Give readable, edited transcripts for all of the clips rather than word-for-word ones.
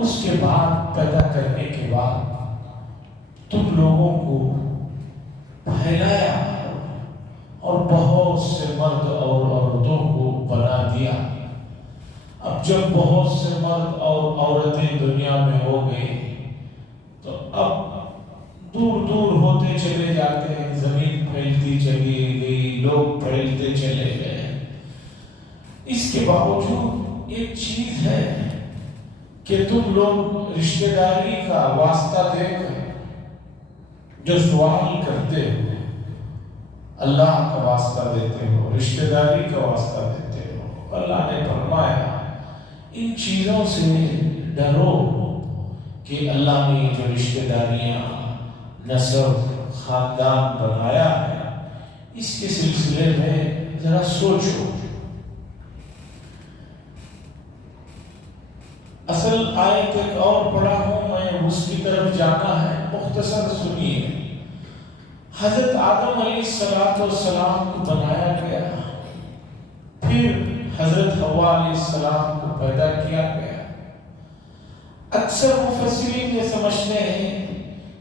اس کے بعد پیدا کرنے کے بعد تم لوگوں کو پھیلایا اور بہت سے مرد اور عورتوں کو بنا دیا۔ اب جب بہت سے مرد اور عورتیں دنیا میں ہو گئے تو اب دور دور ہوتے چلے جاتے ہیں، زمین پھیلتی چلی گئی، لوگ پھیلتے چلے گئے۔ اس کے باوجود ایک چیز ہے کہ تم لوگ رشتہ داری کا واسطہ دے کر جو سوال کرتے ہو، اللہ کا واسطہ دیتے ہو، رشتہ داری کا واسطہ دیتے ہو، اللہ نے فرمایا ان چیزوں سے ڈرو کہ اللہ نے جو رشتہ داریاں، نسب، خاندان بنایا ہے، اس کے سلسلے میں ذرا سوچو۔ اصل آیت ایک اور پڑھا ہوں میں، اس کی طرف جانا ہے، مختصر سنیے۔ حضرت آدم علیہ السلام کو بنایا گیا، پھر حضرت حوا علیہ السلام کو پیدا کیا گیا۔ اکثر مفسرین یہ سمجھتے ہیں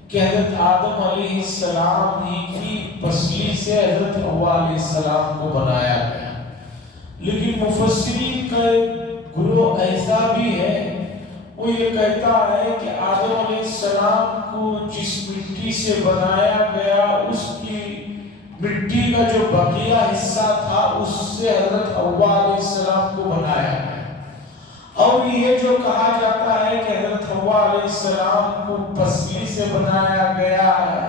کہ حضرت آدم علیہ السلام ہی کی پسلی سے حضرت حوا علیہ السلام کو بنایا گیا، لیکن مفسرین کا گروہ ایسا بھی ہے، وہ یہ کہتا ہے کہ آدم علیہ السلام کو جس مٹی سے بنایا گیا، اس کی مٹی کا جو بقیہ حصہ تھا، اس سے حضرت حوا علیہ السلام کو بنایا گیا۔ اور یہ جو کہا جاتا ہے کہ حضرت حوا علیہ السلام کو پسلی سے بنایا گیا ہے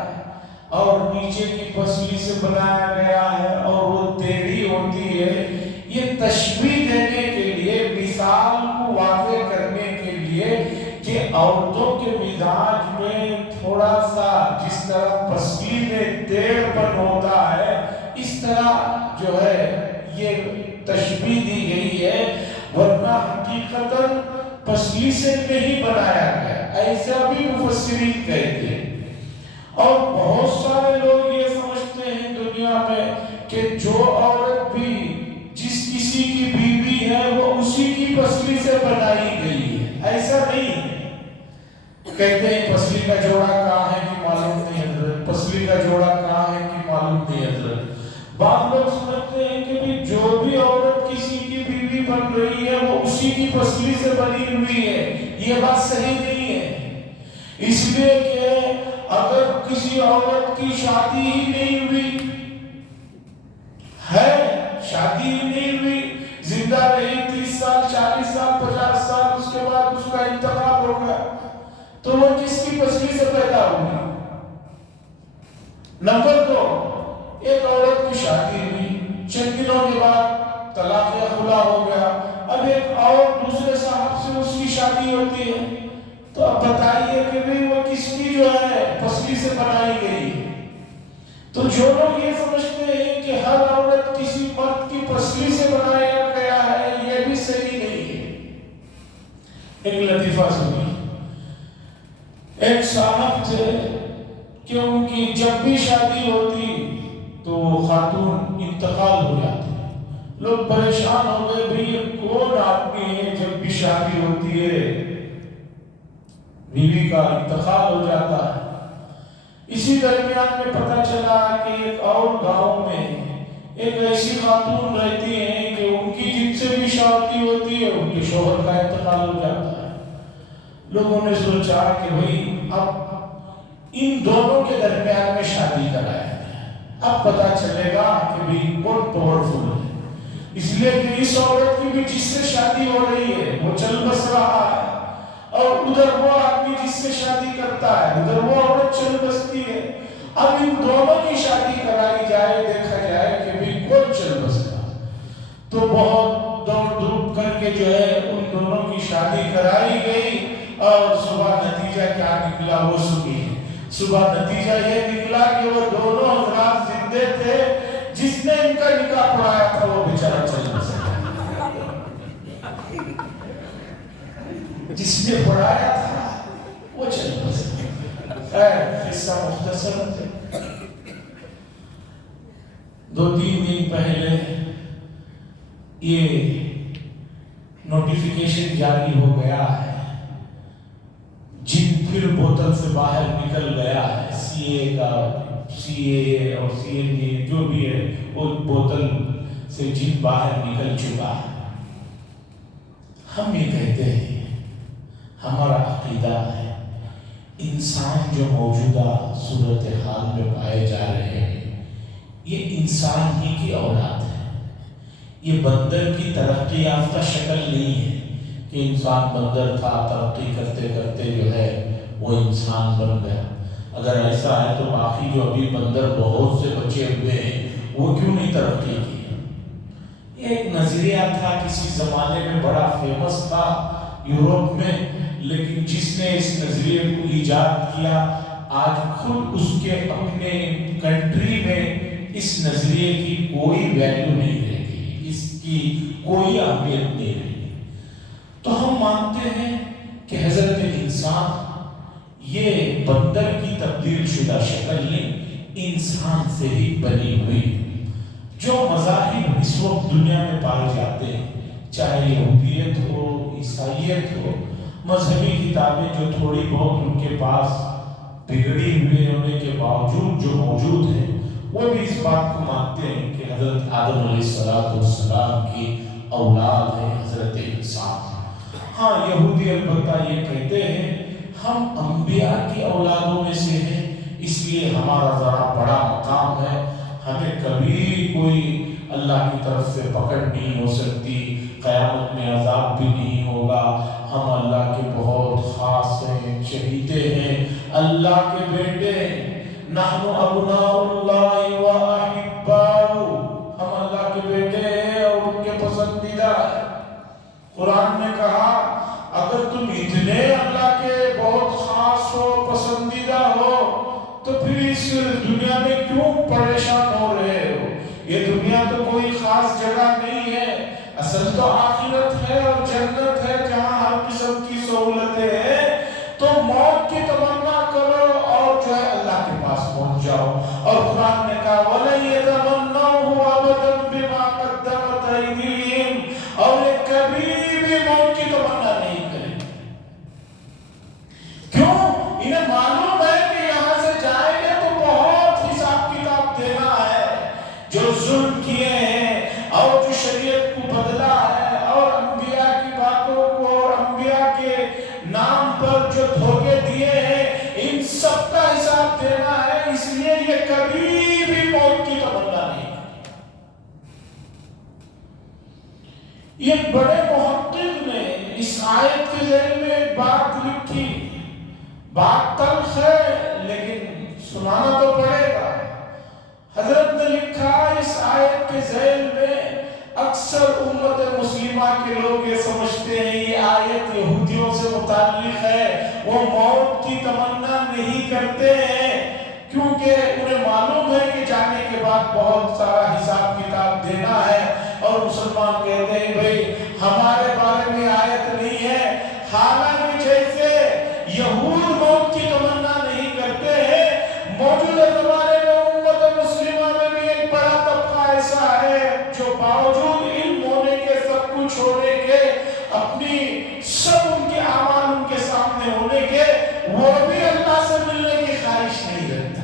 اور نیچے کی پسلی سے بنایا گیا ہے اور وہ ٹیڑھی ہوتی ہے، یہ تشبیہ دینے کے لیے، مثال کو واضح کرنے کے لیے کہ عورتوں کے مزاج میں تھوڑا سا جس طرح پسلی میں ٹیڑھ پن ہوتا ہے، اس طرح جو ہے یہ تشبیہ دی گئی ہے، ورنہ حقیقتاً پسلی سے نہیں بنایا گیا، ایسا بھی مفسرین کہتے ہیں۔ اور بہت سارے لوگ یہ سمجھتے ہیں دنیا میں کہ جو عورت بھی جس کسی کی بیوی ہے وہ اسی کی پسلی سے بنائی گئی ہے، ایسا نہیں ہے۔ کہتے ہیں پسلی کا جوڑا کہاں ہے کہ معلوم نہیں حضرت، پسلی کا جوڑا کہاں ہے کہ معلوم نہیں حضرت۔ بعض لوگ سمجھتے ہیں کہ بھی جو بھی عورت کسی کی بیوی بن رہی ہے وہ اسی کی پسلی سے بنی ہوئی ہے، یہ بات صحیح نہیں ہے، اس لیے کہ اگر کسی عورت کی شادی ہی نہیں ہوئی ہے، شادی ہی نہیں ہوئی، زندہ رہی 30 سال 40 سال 50 سال، اس کے بعد اس کا انتقال ہو گیا، تو وہ کس کی پسلی سے پیدا ہوگی؟ نمبر 2، ایک عورت کی شادی ہوئی، چند دنوں کے بعد طلاق یا خلا ہو گیا، اب ایک اور دوسرے صاحب سے اس کی شادی ہوتی ہے، تو اب بتائیے کہ بھی وہ کس کی جو ہے پسلی سے بنائی گئی ہے؟ تو جو لوگ یہ سمجھتے ہیں کہ ہر عورت کسی مرد کی پسلی سے بنایا گیا ہے، یہ بھی صحیح نہیں ہے۔ ایک لطیفہ سنیے، ایک صاحب تھے کہ ان کی جب بھی شادی ہوتی تو خاتون انتقال ہو جاتی، لوگ پریشان ہو گئے، بھئی یہ کون آدمی ہے جب بھی شادی ہوتی ہے بیوی کا انتقال ہو جاتا ہے۔ اسی درمیان میں پتہ چلا کہ ایک اور گاؤں میں ایک ایسی خاتون رہتی ہیں کہ ان کی جن سے بھی شادی ہوتی ہے ان کے شوہر کا انتقال ہو جاتا ہے۔ لوگوں نے سوچا کہ بھئی اب ان دونوں کے درمیان میں شادی کرایا جائے، اب پتہ چلے گا کہ بھئی کون پاورفل ہے، اس لیے کہ اس عورت کی بھی جس سے شادی ہو رہی ہے وہ چل بس رہا ہے، اور ادھر وہ آدمی جس سے شادی کرتا ہے ادھر وہ عورت چل بستی ہے۔ اب ان دونوں کی شادی کرائی جائے، دیکھا جائے کہ بھی کون چل بستا، تو بہت دوڑ دھوپ کر کے جو ہے ان دونوں کی شادی کرائی گئی، اور صبح نتیجہ کیا نکلا وہ سنیے۔ صبح نتیجہ یہ نکلا کہ وہ دونوں حضرات زندے تھے، جس نے ان کا نکاح پڑھایا تھا وہ بیچارہ چل بسا، جس نے پڑھایا تھا وہ چل بسا۔ قصہ مختصر ہے، 2-3 دن پہلے یہ نوٹیفیکیشن جاری ہو گیا ہے پھر بوتل سے باہر نکل گیا ہے، سی اے اور سی این جی جو بھی ہے وہ بوتل سے جن باہر نکل چکا ہے۔ ہم یہ کہتے ہیں، ہمارا عقیدہ ہے انسان جو موجودہ صورتحال میں پائے جا رہے ہیں یہ انسان ہی کی اولاد ہے، یہ بندر کی ترقی یافتہ شکل نہیں ہے کہ انسان بندر تھا، ترقی کرتے کرتے جو ہے وہ انسان بن گیا۔ اگر ایسا ہے تو باقی جو ابھی بندر بہت سے بچے ہوئے ہیں وہ کیوں نہیں ترقی کی؟ یہ ایک نظریہ تھا، کسی زمانے میں بڑا فیمس تھا یورپ میں، لیکن جس نے اس نظریے کو ایجاد کیا آج خود اس کے اپنے کنٹری میں اس نظریے کی کوئی ویلیو نہیں رہ گئی، اس کی کوئی اہمیت نہیں رہی۔ تو ہم مانتے ہیں کہ حضرت انسان یہ بندر کی تبدیل شدہ شکل نہیں، انسان سے ہی بنی ہوئی۔ جو مذاہب اس وقت دنیا میں پائے جاتے ہیں، چاہے یہودیت ہو، عیسائیت ہو، مذہبی کتابیں جو تھوڑی بہت ان کے پاس بگڑی ہوئے ہونے کے باوجود جو موجود ہیں، وہ بھی اس بات کو مانتے ہیں کہ حضرت آدم علیہ السلام کی اولاد ہے حضرت انسان۔ ہاں یہودی البتہ یہ کہتے ہیں ہم انبیاء کی اولادوں میں سے ہیں، اس لیے ہمارا ذرا بڑا مقام ہے، ہمیں کبھی کوئی اللہ کی طرف سے پکڑ نہیں ہو سکتی، قیامت میں عذاب بھی نہیں ہوگا، ہم اللہ کے بہت خاص ہیں، چہیتے ہیں، اللہ کے بیٹے ہیں، نحن ابناء اللہ و احباؤ، ہم اللہ کے بیٹے ہیں اور ان کے پسندیدہ ہیں۔ قرآن نے کہا اگر تم اتنے اللہ کے بہت خاص ہو، پسندیدہ ہو، تو پھر اس دنیا میں کیوں پریشان ہو رہے ہو؟ یہ دنیا تو کوئی خاص جگہ نہیں ہے، اصل تو آخرت ہے اور جنت ہے جہاں ہر قسم کی سہولتیں ہیں۔ تو موت کی تمنا کرو اور جو ہے اللہ کے پاس پہنچ جاؤ۔ اور قرآن نے کہا وَلَن يَتَمَنَّوْهُ أَبَدًا بِمَا قَدَّمَتْ أَيْدِيهِمْ، اور یہ کبھی بھی موت کی تمنا نہیں کریں۔ کیوں؟ انہیں معلوم ہے کہ یہاں سے جائیں گے تو بہت حساب کتاب دینا ہے، جو ظلم کیے ہیں اور جو شریعت کو بدلا ہے اور انبیاء کی باتوں کو اور انبیاء کے نام پر جو دھوکے دیے ہیں، ان سب کا حساب دینا ہے، اس لیے یہ کبھی بھی موت کی تمنا نہیں۔ یہ بڑے محقق نے اس آیت کے ذیل میں ایک بات لکھی، بات تلخ ہے لیکن سنانا تو پڑے گا۔ حضرت نے لکھا اس آیت کے ذیل میں اکثر امت مسلمہ کے لوگ یہ سمجھتے ہیں یہ آیت یہودیوں سے متعلق ہے، وہ موت کی تمنا نہیں کرتے ہیں کیونکہ انہیں معلوم ہے کہ جانے کے بعد بہت سارا حساب کتاب دینا ہے۔ اور مسلمان کہتے ہیں بھئی ہمارے بارے میں آیت نہیں ہے، حالانکہ جیسے یہود موت کی تمنا نہیں کرتے ہیں، موجودہ زمانے میں امت مسلمہ میں بھی ایک بڑا طبقہ ایسا ہے جو باوجود علم ہونے کے، سب کچھ ہونے کے، اپنی سب ان کے اعمال ان کے سامنے ہونے کے، وہ بھی اللہ سے ملنے کی خواہش نہیں رکھتا۔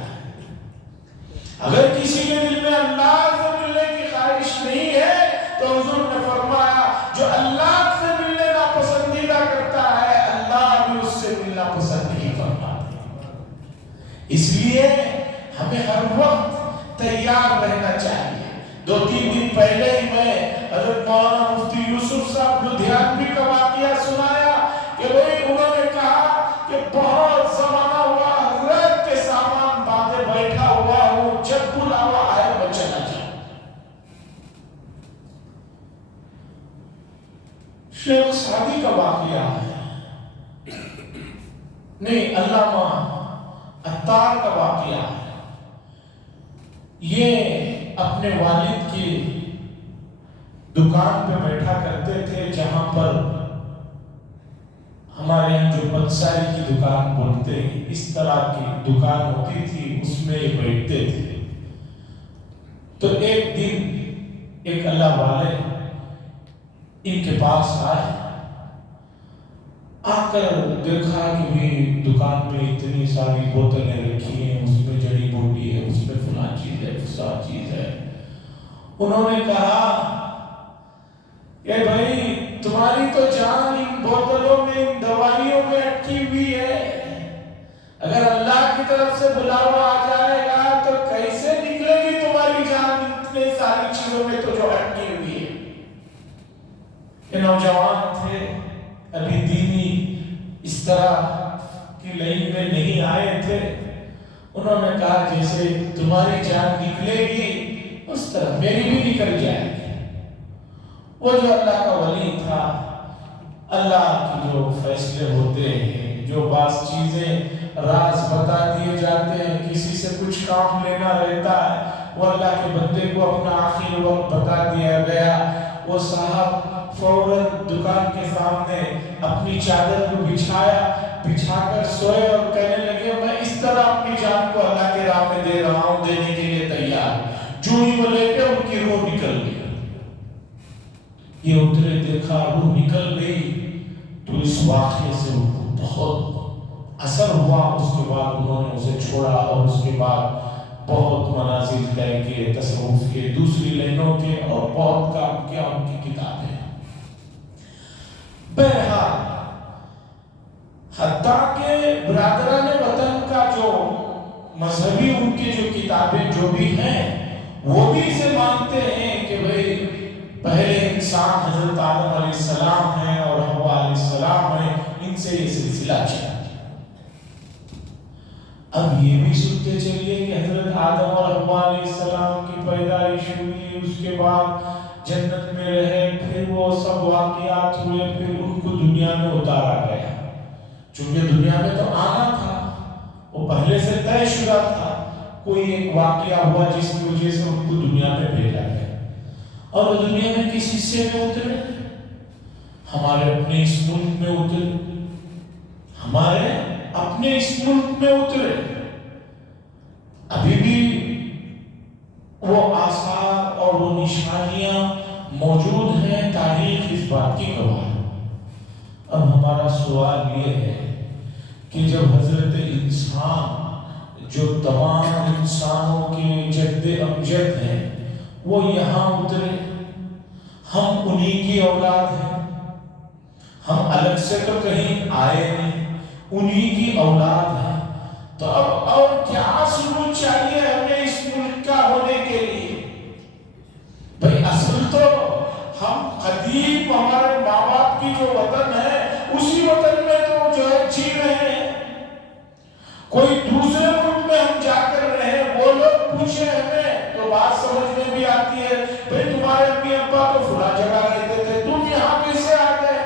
اگر کسی کے دل میں اللہ سے ملنے کی خواہش نہیں ہے تو حضور نے فرمایا جو اللہ سے ملنے ناپسندیدہ کرتا ہے اللہ بھی اس سے ملنا پسند نہیں کرتا۔ اس لیے ہمیں ہر وقت تیار رہنا چاہیے۔ 2-3 دن پہلے ہی میں حضرت مولانا مفتی یوسف صاحب لدھیانوی کا واقعہ سنایا کہ بھئی انہوں نے کہا کہ بہت زمانہ ہوا حضرت کے سامان باندھے بیٹھا ہوا ہوں، جب بلاوا آئے میں چلا جاؤں۔ شیخ سعدی کا واقعہ ہے، نہیں علامہ عطار کا واقعہ ہے۔ یہ اپنے والد کی دکان پہ بیٹھا کرتے تھے جہاں پر ہمارے یہاں جو پنساری کی دکان بولتے ہیں اس طرح کی دکان ہوتی تھی، اس میں یہ بیٹھتے تھے۔ تو ایک دن ایک اللہ والے ان کے پاس آئے، آ کر دیکھا کہ بھی دکان میں اتنی ساری بوتلیں رکھی ہیں، اس میں جڑی بوٹی ہے، اس میں فلاں چیز ہے، فلاں چیز ہے۔ انہوں نے کہا کہ بھائی تمہاری تو جان ان بوتلوں میں، ان دوائیوں میں اٹکی ہوئی ہے، اگر اللہ کی طرف سے بلاوا آ جائے گا تو کیسے نکلے گی تمہاری جان اتنے ساری چیزوں میں تو جو اٹکی ہوئی ہے۔ یہ نوجوان تھے، ابھی دینی اس طرح کی لائن میں نہیں آئے تھے۔ انہوں نے کہا جیسے تمہاری جان نکلے گی اس طرح میری بھی نکل جائے گی۔ وہ جو اللہ کا ولی تھا، اللہ کے جو فیصلے ہوتے ہیں، جو بعض چیزیں راز بتا دیے جاتے ہیں، کسی سے کچھ کام لینا رہتا ہے، وہ اللہ کے بندے کو اپنا آخری وقت بتا دیا گیا۔ وہ صاحب فوراً دکان کے سامنے اپنی چادر کو بچھا کر سوئے اور کہنے لگے میں اس طرح اپنی جان کو اللہ کے راہ میں دے رہا ہوں، دینے کے لیے تیار۔ جو ہی وہ لیتے ان کی روح نکل گئی۔ یہ اترے، دیکھا روح نکل گئی تو اس واقعے سے ان کو بہت اثر ہوا۔ اس کے بعد انہوں نے اسے چھوڑا اور اس کے بعد بہت منازل طے کیے، تصوف کے، دوسری لائنوں کے، اور بہت کام کیا ان کی کتابیں۔ بہرحال حتیٰ کہ برادران وطن کا جو مذہبی ان کی جو کتابیں جو بھی ہیں وہ بھی اسے مانتے ہیں کہ بھئی پہلے انسان حضرت آدم علیہ السلام ہیں اور حوا علیہ السلام ہیں، ان سے یہ سلسلہ چلا۔ اب یہ بھی سنتے چلیے کہ حضرت آدم اور حوا علیہ السلام کی پیدائش ہوئی، اس کے بعد جنت میں رہے، پھر وہ سب واقعات ہوئے، پھر ان کو دنیا میں اتارا گیا۔ چونکہ دنیا میں تو آنا تھا، وہ پہلے سے طے شدہ تھا، کوئی ایک واقعہ ہوا جس کی وجہ سے ان کو دنیا میں بھیجا گیا۔ اور وہ دنیا میں کس حصے میں اترے؟ ہمارے اپنے اس ملک میں اترے، ہمارے اپنے اس ملک میں اترے۔ ابھی بھی وہ آثار اور وہ نشانیاں موجود ہیں، تاریخ اس بات کی گواہ ہے۔ اب ہمارا سوال یہ ہے کہ جب حضرت انسان جو تمام انسانوں کے جد امجد ہیں وہ یہاں اترے، ہم انہی کی اولاد ہیں، ہم الگ سے تو کہیں آئے نہیں، انہی کی اولاد ہیں، تو اب اور کیا ثبوت چاہیے ہمیں اس ملک کا ہونے کے لیے؟ بھئی اصل تو ہم قدیم ہمارے ماں باپ کی جو وطن ہے اسی وطن میں تو جو ہے جی رہے ہیں۔ کوئی دوسرے ملک میں ہم جا کر رہے، وہ لوگ پوچھے ہمیں تو بات سمجھ میں بھی آتی ہے، بھئی تمہارے امی ابا تو فلاں جگہ رہتے تھے، تم یہاں کیسے آ گئے؟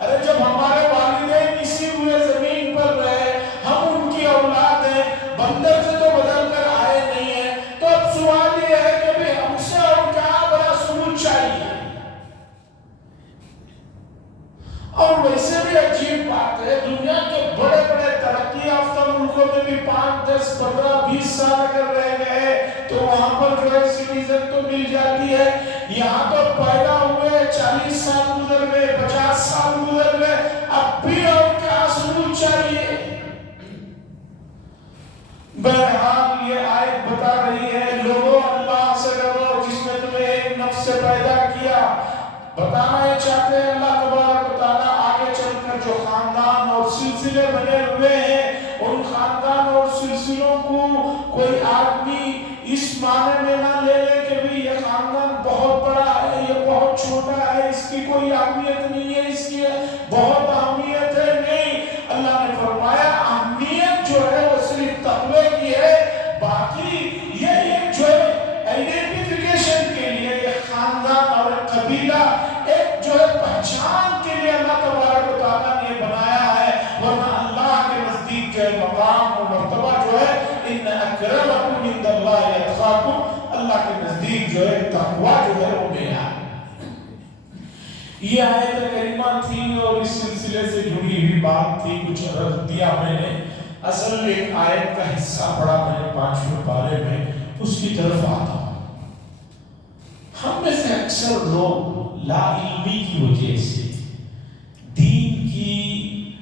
ارے جب ہمارے والدین اسی ہوئے زمین پر رہے، ہم ان کی اولاد ہیں، بندر سے تو بدل کر آئے نہیں ہیں، تو اب سوال یہ ہے کہ بھی ہم سے اور کیا بڑا ثبوت چاہیے؟ اور ویسے بھی عجیب بات ہے، دنیا کے بڑے بڑے ترقی یافتہ ملکوں میں بھی 5, 10, 15, 20 سال اگر رہ گئے تو وہاں پر جو ہے سٹیزن تو مل جاتی ہے۔ یہاں تو پیدا ہوئے 40 سال گزر گئے، 50 سال گزر گئے، اب بھی اور کیا ثبوت چاہیے؟ بہرحال یہ آیت بتا رہی ہے لوگوں اللہ سے ڈرو جس نے تمہیں ایک نفس سے پیدا کیا۔ بتانا یہ چاہتے ہیں اللہ تبارک و تعالیٰ آگے چل کر جو خاندان اور سلسلے بنے ہوئے ہیں ان خاندان اور سلسلوں کو کوئی آدمی اس معنی میں نہ لے لے کہ بھی یہ خاندان بہت بڑا ہے، یہ بہت چھوٹا ہے، اس کی کوئی اہمیت نہیں ہے، اس کی بہت اہمیت ہے، نہیں۔ اللہ نے فرمایا اہمیت جو ہے وہ صرف تقوی کی ہے، باقی یہ جو ہے آئیڈینٹیفیکیشن کے لیے یہ خاندان اور قبیلہ ایک جو ہے پہچان کے لیے اللہ تبارک و تعالیٰ نے بنایا ہے، ورنہ اللہ کے نزدیک جو ہے مقام و مرتبہ جو ہے ان اکرمکم عند اللہ اتقاکم، اللہ کے نزدیک جو ہے تقوی جو ہے وہ معیار ہے۔ یہ آیت کریمہ تھی اور اس سلسلے سے جڑی ہوئی بات تھی، کچھ عرض دیا میں نے۔ اصل ایک آیت کا حصہ پڑھا میں نے 5ویں پارے میں، اس کی طرف آتا ہوں۔ ہم میں سے اکثر لوگ لا علمی کی وجہ سے، دین کی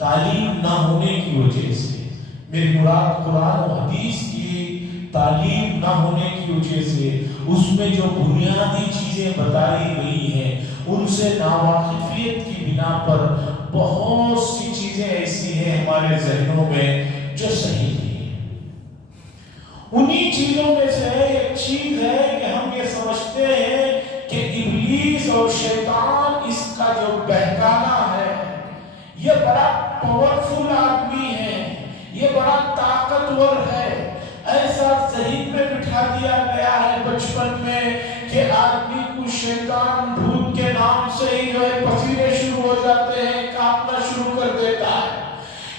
تعلیم نہ ہونے کی وجہ سے، میری مراد قرآن و حدیث کی تعلیم نہ ہونے کی وجہ سے، اس میں جو بنیادی چیزیں بتائی گئی ہیں ان سے ناواقفیت کی بنا پر بہت سی چیزیں ایسی ہیں ہمارے ذہنوں میں جو صحیح نہیں ہیں۔ انہی چیزوں میں سے ایک چیز ہے کہ ہم یہ سمجھتے ہیں کہ ابلیس اور شیطان اس کا جو بہکانا ہے، یہ بڑا پاورفل آدمی ہے، یہ بڑا طاقتور ہے۔ ایسا ذہن میں بٹھا دیا گیا ہے بچپن میں کہ آدمی کو شیطان بھوت کے نام سے ہی جو ہے پسینے شروع ہو جاتے ہیں، کانپنا شروع کر دیتا ہے۔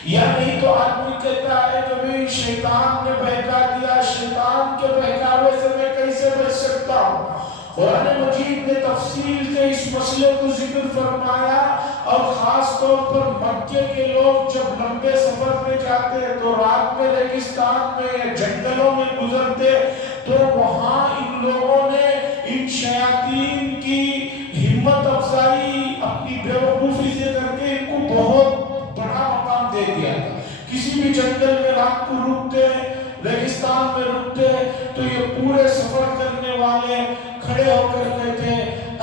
یا نہیں تو آدمی کہتا ہے کہ بھی شیطان نے بہکا دیا، شیطان کے بہکاوے سے میں کیسے بچ سکتا ہوں؟ قرآن مجید نے تفصیل سے اس مسئلے کو ذکر فرمایا، اور خاص طور پر مکے کے لوگ جب لمبے سفر میں جاتے تو رات میں ریگستان میں یا جنگلوں میں گزرتے تو وہاں ان لوگوں نے ان شیاطین کی ہمت افزائی اپنی بیوقوفی سے کر کے ان کو بہت بڑا مقام دے دیا تھا۔ کسی بھی جنگل میں رات کو رکتے، ریگستان میں رکتے تو یہ پورے سفر کرنے والے کھڑے ہو کر کہتے،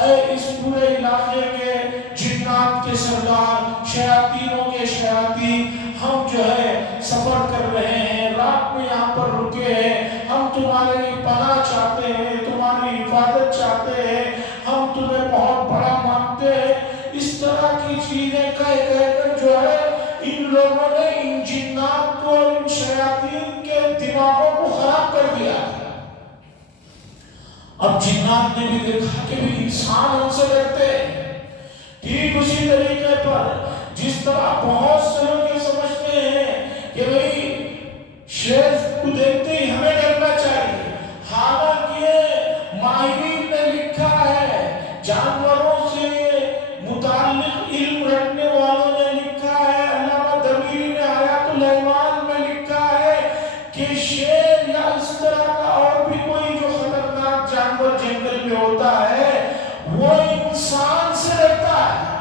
اے اس پورے علاقے کے جنات کے سردار، شیاطینوں کے شیاطین، ہم جو ہے سفر کر رہے ہیں، رات میں یہاں پر رکے ہیں، ہم تمہاری پناہ چاہتے ہیں، تمہاری حفاظت چاہتے ہیں، ہم تمہیں بہت بڑا مانتے ہیں۔ اس طرح کی چیزیں کہہ کر جو ہے ان لوگوں نے ان جنات کو، ان شیاطین کے دماغوں کو خراب کر دیا۔ اب جنات نے بھی دیکھا کہ بھی انسان ہم سے ڈرتے ہیں، ٹھیک اسی طریقے پر جس طرح بہت سے لوگ یہ سمجھتے ہیں کہ بھئی شیر کو دیکھتے ہی ہمیں ڈرنا چاہیے، حالانکہ ماہرین نے لکھا ہے، جانوروں سے متعلق علم رکھنے والوں نے لکھا ہے، علامہ دبیری نے حیات الحیوان میں لکھا ہے کہ شیر یا اس طرح کا اور بھی کوئی جو خطرناک جانور جنگل میں ہوتا ہے وہ انسان سے ڈرتا ہے،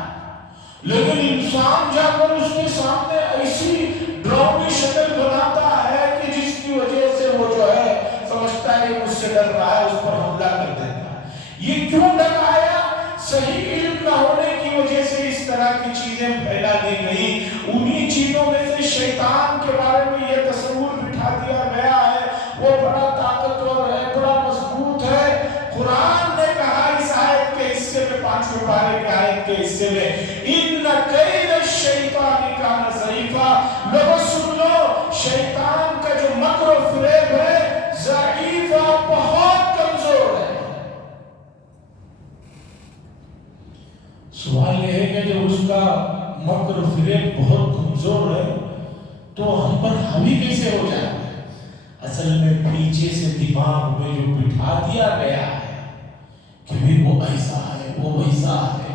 لیکن انسان جانور اس کے سامنے ایسی ڈراؤنی شکل بناتا ہے کہ جس کی وجہ سے وہ جو ہے سمجھتا ہے کہ مجھ سے ڈر رہا ہے، اس پر حملہ کر دیتا ہے۔ یہ کیوں ڈر آیا؟ صحیح علم نہ ہونے کی وجہ سے اس طرح کی چیزیں پھیلا دی گئی۔ انہی چیزوں میں سے شیطان کے بارے میں یہ تصور بٹھا دیا گیا ہے، وہ بڑا طاقتور ہے، بڑا مضبوط ہے۔ قرآن نے کہا اس آیت کے حصے میں، 5ویں پارے کے آیت کے حصے میں، ان کید الشیطان کان ضعیفا، لوگوں سن لو، شیطان کا جو مکر و فریب ہے ضعیفا، بہت کمزور ہے۔ سوال یہ ہے کہ جب اس کا مکر و فریب بہت کمزور ہے تو ہم پر حاوی کیسے ہو جاتا ہے؟ اصل میں پیچھے سے دماغ میں جو بٹھا دیا گیا ہے کہ بھی وہ ایسا ہے، وہ ویسا ہے۔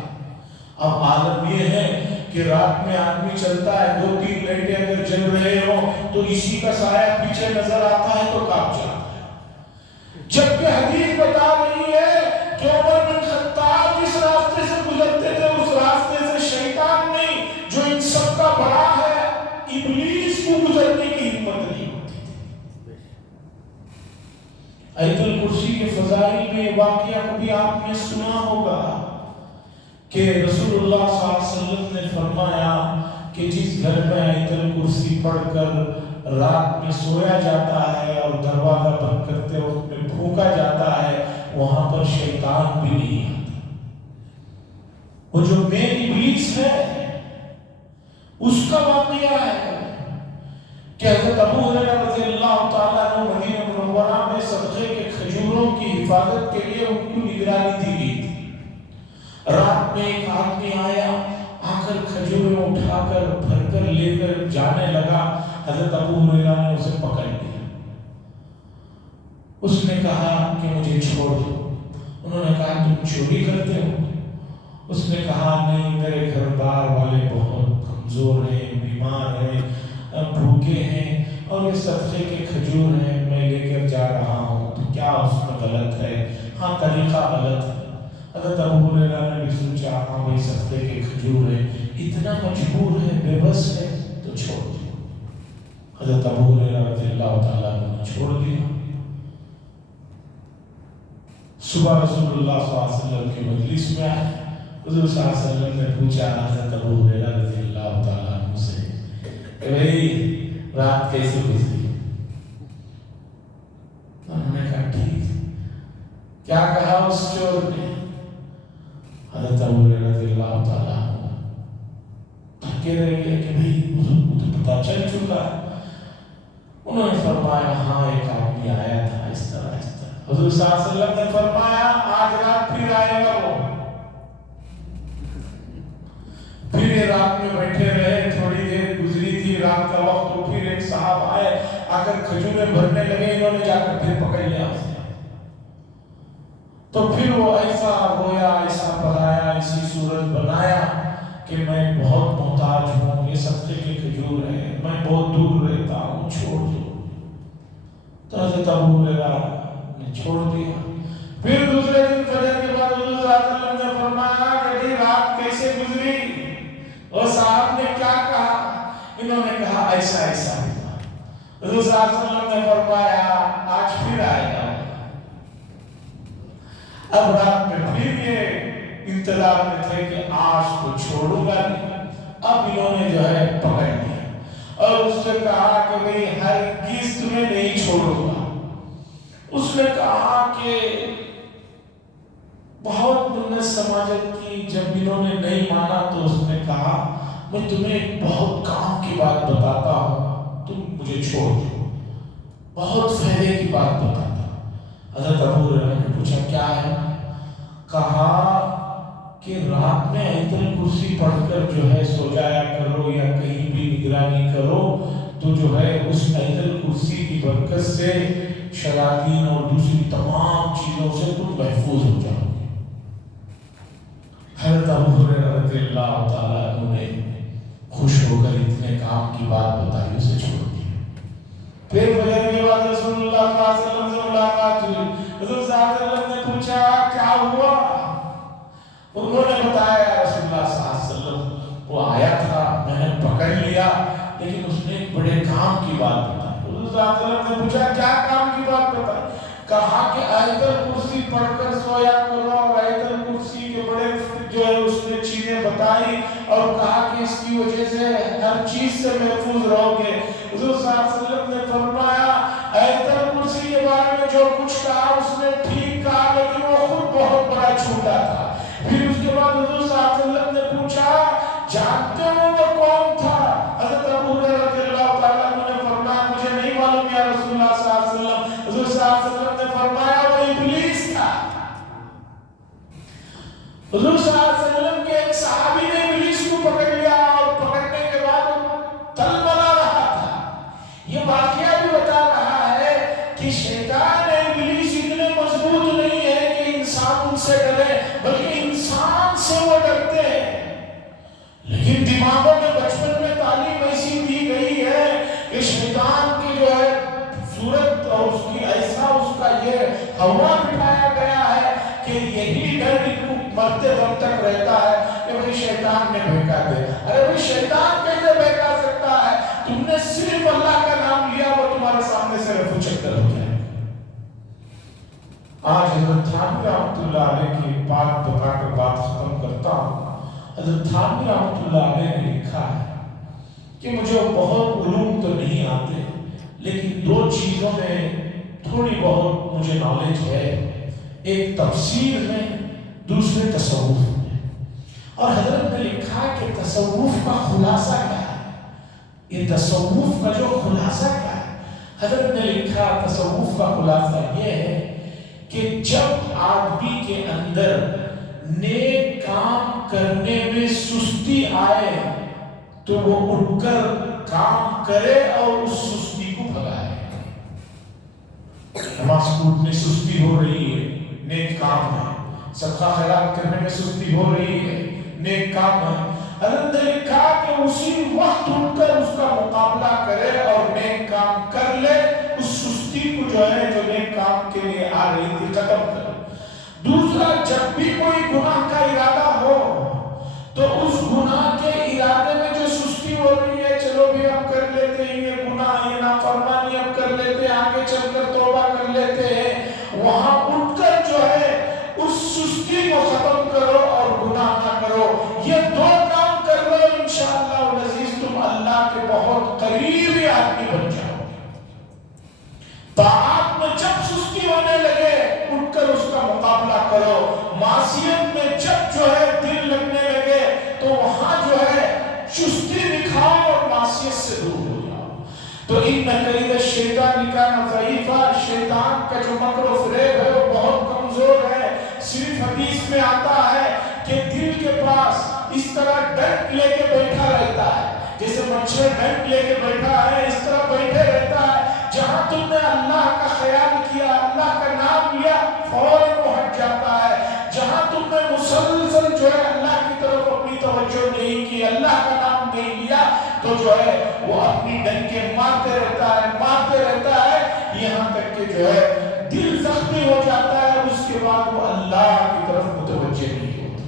اب عالم یہ ہے کہ رات میں آدمی چلتا ہے، 2-3 گھنٹے اگر چل رہے ہو تو اسی کا سایہ پیچھے نظر آتا ہے تو کانپ جاتا ہے۔ جبکہ حدیث بتا رہی ہے کہ عمر بن خطاب جس راستے سے گزرتے تھے اس راستے سے شیطان نہیں، جو ان سب کا بڑا ہے، ابلیس کو گزرنے کی ہمت نہیں ہوتی تھی۔ آیت الکرسی کے فضائل میں واقعہ کبھی آپ نے سنا ہوگا کہ رسول اللہ صلی اللہ علیہ وسلم نے فرمایا کہ جس گھر میں آیت الکرسی پڑھ کر رات میں سویا جاتا ہے اور دروازہ بند کرتے وقت میں بھوکا جاتا ہے، وہاں پر شیطان بھی نہیں آتا۔ وہ جو مین ابلیس ہے اس کا واقعہ ہے کہ حضرت ابو ہریرہ رضی اللہ تعالیٰ عنہ مدینہ منورہ میں صدقے کے کھجوروں کی حفاظت کے لیے ان کو نگرانی دی گئی تھی۔ رات میں ایک آدمی آیا، آ کر کھجوریں اٹھا کر بھر کر لے کر جانے لگا۔ حضرت ابو ہریرہ نے اسے پکڑ لیا۔ اس نے کہا کہ مجھے چھوڑ دو۔ انہوں نے کہا تم چوری کرتے ہو؟ اس نے کہا نہیں، میرے گھر بار والے بہت کمزور ہیں، بیمار ہیں، بھوکے ہیں، اور یہ صدقے کے کھجور ہیں، میں لے کر جا رہا ہوں، تو کیا اس میں غلط ہے؟ ہاں طریقہ غلط ہے۔ حضرت ابو ہریرہ نے بھی سوچا ہاں بھائی صدقے کے کھجور ہے، اتنا مجبور ہے، بے بس ہے، تو چھوڑ دو۔ حضرت ابو ہریرہ رضی اللہ تعالیٰ عنہ نے چھوڑ دیا۔ صبح رسول اللہ صلی اللہ علیہ وسلم کی مجلس میں آئے، حضور صلی اللہ علیہ وسلم نے پوچھا حضرت ابو ہریرہ رضی اللہ تعالیٰ عنہ سے کہ بھئی رات کیسے گزری؟ انہوں نے کہا ٹھیک۔ کیا کہا اس چور نے؟ حضرت ابو ہریرہ رضی اللہ تعالیٰ عنہ تھکے رہ گئے کہ بھئی حضور کو تو پتہ چل چکا ہے۔ انہوں نے فرمایا ہاں ایک آدمی آیا تھا اس طرح اس طرح۔ حضور صلی اللہ علیہ وسلم نے فرمایا آج رات پھر آئے گا وہ، پھر یہ رات میں بیٹھے رہے، تھوڑی دیر گزری تھی رات کا وقت، تو پھر ایک صاحب آئے، آ کر کھجوریں بھرنے لگے، انہوں نے جا کر پھر پکڑ لیا اسے۔ تو پھر وہ ایسا رویا، ایسا بلایا، ایسی صورت بنایا کہ میں بہت محتاج ہوں، یہ صدقے کے کھجور ہیں، میں بہت دور رہتا ہوں، چھوڑ دو۔ تو حضرت ابو ہریرہ نے چھوڑ دیا۔ پھر دوسرے دن فجر کے بعد حضور صلی اللہ علیہ وسلم نے فرمایا کہ رات کیسے گزری؟ اور صاحب نے کیا کہا؟ انہوں نے کہا ایسا ایسا ہوا۔ حضور صلی اللہ علیہ وسلم نے فرمایا آج پھر آئے گا۔ اب رات میں پھر یہ انتظار میں تھے کہ آج کو چھوڑوں گا نہیں۔ اب انہوں نے جو ہے پکڑ لیا اور اس سے کہا کہ بھئی ہرگز تمہیں نہیں چھوڑوں گا۔ اس نے کہا کہ بہت منت سماجت کی، جب انہوں نے نہیں مانا تو اس نے کہا میں تمہیں ایک بہت کام کی بات بتاتا ہوں، تم مجھے چھوڑ دو، بہت فائدے کی بات بتاتا ہوں۔ حضرت ابو ہریرہ نے پوچھا کیا ہے؟ کہا کہ رات میں آیت الکرسی پڑھ کر جو ہے سو جایا کرو یا کہیں بھی نگرانی کرو تو جو ہے اس آیت الکرسی کی برکت سے شیاطین اور دوسری تمام چیزوں سے تم محفوظ ہو جاؤ گے۔ حضرت ابو ہریرہ رضی اللہ تعالیٰ عنہ نے خوش ہو کر اتنے کام کی بات بتائی، اسے چھوڑ دیا۔ پھر فجر کے بعد رسول اللہ صلی اللہ علیہ وسلم سے ملاقات ہوئی۔ حضور صلی اللہ علیہ وسلم نے پوچھا کیا ہوا؟ انہوں نے بتایا رسول اللہ صلی اللہ علیہ وسلم وہ آیا تھا، میں نے پکڑ لیا، لیکن اس نے ایک بڑے کام کی بات بتائی۔ حضور صلی اللہ علیہ وسلم نے پوچھا کیا کام کی بات بتائی؟ کہا کہ آیت الکرسی پڑھ کر سویا کرو، اور آیت الکرسی کے بڑے جو ہے اس نے چیزیں بتائی اور کہا کہ اس کی وجہ سے ہر چیز سے محفوظ رہو گے۔ حضور صلی اللہ علیہ وسلم نے فرمایا آیت الکرسی کے بارے میں جو کچھ کہا اس نے ٹھیک کہا، لیکن وہ خود بہت بڑا جھوٹا تھا۔ پھر اس کے بعد حضور صلی اللہ علیہ وسلم نے پوچھا جانتے ہو وہ کون تھا؟ حضرت ابو ہریرہ رضی اللہ تعالیٰ عنہ نے فرمایا مجھے نہیں معلوم یا رسول اللہ صلی اللہ علیہ وسلم۔ حضور صلی اللہ علیہ وسلم نے فرمایا وہ ابلیس تھا۔ حضور صلی اللہ علیہ وسلم کے ایک صحابی نے ابلیس کو پکڑ لیا اور پکڑنے کے بعد تل بنا رہا تھا۔ یہ واقعہ بھی بتا رہا ہے کہ شیطان ابلیس اتنے مضبوط نہیں ہے کہ انسان ان سے ڈرے، بلکہ انسان سے وہ ڈرتے ہیں۔ لیکن دماغوں میں بچپن میں تعلیم ایسی دی گئی ہے کہ شیطان کی جو ہے صورت اور اس کی ایسا اس کا یہ ہوا بٹھایا گیا ہے کہ یہی ڈر ان کو مرتے دم تک رہتا ہے کہ بھئی شیطان نے بہکا دے۔ ارے بھئی شیطان کیسے بہکا سکتا ہے؟ تم نے صرف اللہ کا نام لیا وہ تمہارے سامنے سے رفو چکر ہو جائے۔ آج حضرت تھانوی رحمۃ اللہ علیہ کی بات بتا کر بات ختم کرتا ہوں۔ حضرت تھانوی رحمۃ اللہ علیہ نے لکھا ہے کہ مجھے بہت علوم تو نہیں آتے، لیکن دو چیزوں میں تھوڑی بہت مجھے نالج ہے، ایک تفسیر میں، دوسرے تصوف میں۔ اور حضرت نے لکھا کہ تصوف کا خلاصہ کیا ہے، یہ تصوف کا جو خلاصہ کیا ہے۔ حضرت نے لکھا تصوف کا خلاصہ یہ ہے کہ جب آدمی کے اندر نیک کام کرنے میں سستی آئے تو وہ اٹھ کر کام کرے اور اس سستی کو بھگائے۔ نماز پڑھنے سستی ہو رہی ہے، نیک کام ہے۔ صدقہ خیرات کرنے میں سستی ہو رہی ہے، نیک کام ہے۔ حضرت نے لکھا کہ اسی وقت اٹھ کر اس کا مقابلہ کرے اور نیک کام کر لے، اس سستی کو جو ہے جو نیک کام کے لیے آ رہی تھی ختم کرے۔ دوسرا جب بھی کوئی گناہ کا ارادہ ہو تو اس گناہ کے ارادے میں جو سستی ہو رہی ہے، چلو بھی اب کر لیتے ہیں یہ گناہ، یہ نافرمانی اب کر لیتے ہیں، آگے چل کر توبہ کر لیتے ہیں، وہاں اٹھ کر جو ہے اس سستی کو ختم کرو اور گناہ نہ کرو۔ یہ دو کام کر لو، انشاءاللہ العزیز تم اللہ کے بہت قریبی آدمی بن جاؤ۔ طاعت میں جب سستی ہونے لگے اٹھ کر اس کا مقابلہ کرو، معصیت میں جب جو ہے دل لگنے لگے تو وہاں جو ہے چستی دکھاؤ اور معصیت سے دور ہو جاؤ۔ تو ان کید الشیطان کان ضعیفا، شیطان کا جو مکر و فریب ہے وہ بہت کمزور ہے۔ صرف حدیث میں آتا ہے کہ دل کے پاس اس طرح ڈنک لے کے بیٹھا رہتا ہے، جیسے مچھر ڈنک لے کے بیٹھا ہے اس طرح بیٹھے رہتا ہے۔ جہاں تم نے اللہ کا خیال کیا، اللہ کا نام لیا، فوراً وہ ہٹ جاتا ہے۔ جہاں تم نے مسلسل جو ہے اللہ کی طرف اپنی توجہ نہیں کی، اللہ کا نام نہیں لیا، تو جو ہے وہ اپنی ڈنکے مارتے رہتا ہے یہاں تک کہ جو ہے دل زخمی ہو جاتا ہے، اس کے بعد وہ اللہ کی طرف متوجہ نہیں ہوتا۔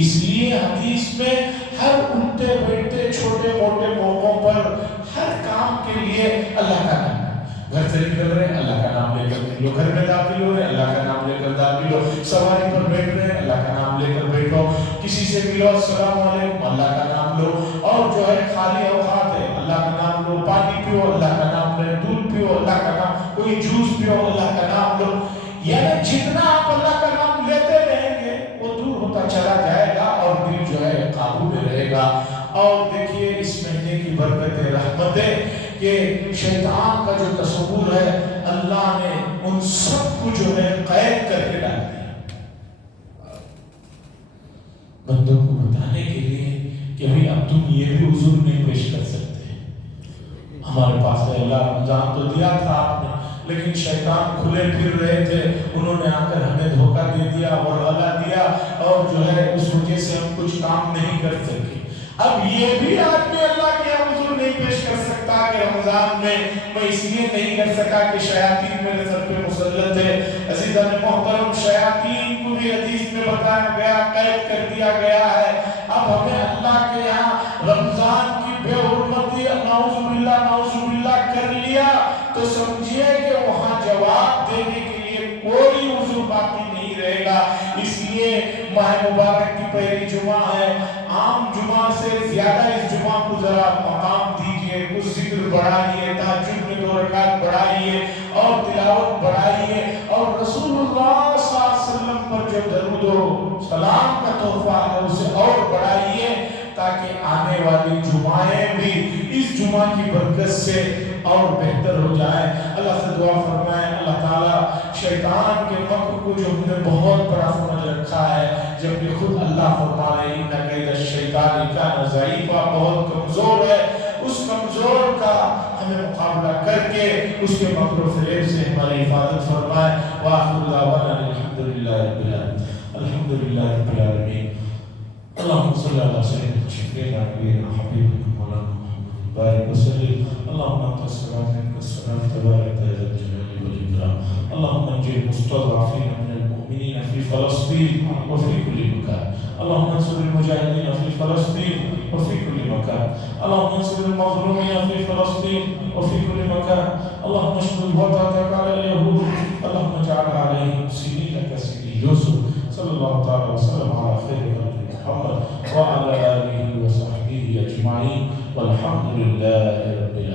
اس لیے حدیث میں ہر اٹھتے بیٹھتے چھوٹے موٹے موقعوں پر ہر کام کے لیے اللہ کا نام، گھر سے نکل رہے ہیں اللہ کا نام لے کر نکلو، گھر میں داخل ہو رہے ہیں اللہ کا نام لے کر داخل ہو، سواری پر بیٹھ رہے ہیں اللہ کا نام لے کر بیٹھو، کسی سے ملو السلام علیکم اللہ کا نام لو، اور جو ہے خالی اوقات ہے اللہ کا نام لو، پانی پیو اللہ کا نام لو، دودھ پیو اللہ کا نام، کوئی جوس پیو اللہ کا نام لو۔ یعنی جتنا آپ اللہ کا نام لیتے رہیں گے وہ دور ہوتا چلا جائے گا اور دل جو ہے قابو میں رہے گا۔ اور دیکھیے اس مہینے کی برکتیں، رحمتیں کہ شیطان کا جو تصور ہے اللہ نے ان سب کو جو ہے قید کر کے ڈال دیا، بندوں کو بتانے کے لیے کہ بھئی اب تم یہ بھی حضور نہیں پیش کر سکتے، ہمارے پاس ہے اللہ، رمضان تو دیا تھا آپ نے، لیکن شیطان کھلے پھر رہے تھے، انہوں نے آ کر ہمیں دھوکہ دے دیا اور غلا دیا، اور جو ہے اس وجہ سے ہم کچھ کام نہیں کر سکے۔ اب یہ بھی آدمی اللہ کے حضور نہیں پیش کر سکتا کہ رمضان میں اس لیے نہیں کر سکا کہ شیاطین میرے سر پہ مسلط ہے۔ عزیزان محترم، شیاطین کو بھی حدیث میں بتایا گیا، قید کر دیا گیا ہے۔ اب ہمیں اللہ کے یہاں رمضان کی بے حرمتی نعوذ باللہ کر لیا تو سمجھیے کہ وہاں جواب دینے کے لیے کوئی عذر باقی نہیں رہے گا۔ اس لیے ماہ مبارک کی پہلی جمعہ ہے، عام جمعہ سے زیادہ اس جمعہ کو ذرا مقام دیجئے، کچھ ذکر بڑھائیے، تہجد میں 2 رکعت بڑھائیے اور تلاوت بڑھائیے، اور رسول اللہ صلی اللہ علیہ وسلم پر جو درود و سلام کا تحفہ ہے اسے اور بڑھائیے، تاکہ آنے والی جمعیں بھی اس جمعہ کی برکت سے اور بہتر ہو جائیں۔ اللہ سے دعا فرمائیں اللہ تعالیٰ شیطان کے مکر کو جو ہم نے بہت بڑا سمجھ رکھا ہے، جبکہ خود اللہ فرما رہے ہیں ان کید الشیطان کان ضعیفا، بہت کمزور ہے، اس کمزور کا ہمیں مقابلہ کر کے اس کے مکر و فریب سے ہماری حفاظت فرمائے۔ وآخر دعوانا الحمدللہ رب العالمین، الحمدللہ رب العالمین۔ اللهم صل على سيدنا شفيعنا نبينا حبيبنا مولانا محمد بارك وسلم۔ اللهم انت السلام منك السلام تبارك يا ذا الجلال والاكرام۔ اللهم انجي المستضعفين من المؤمنين في فلسطين وفي كل مكان، اللهم انصر المجاهدين في فلسطين وفي كل مكان، اللهم انصر المظلومين في فلسطين وفي كل مكان، اللهم اشدد وطأتك على اليهود، اللهم اجعل عليهم سنين كسنين يوسف، صلى الله تعالى وسلم على خير محمد وعلى آله وصحبه أجمعين، والحمد لله رب العالمين۔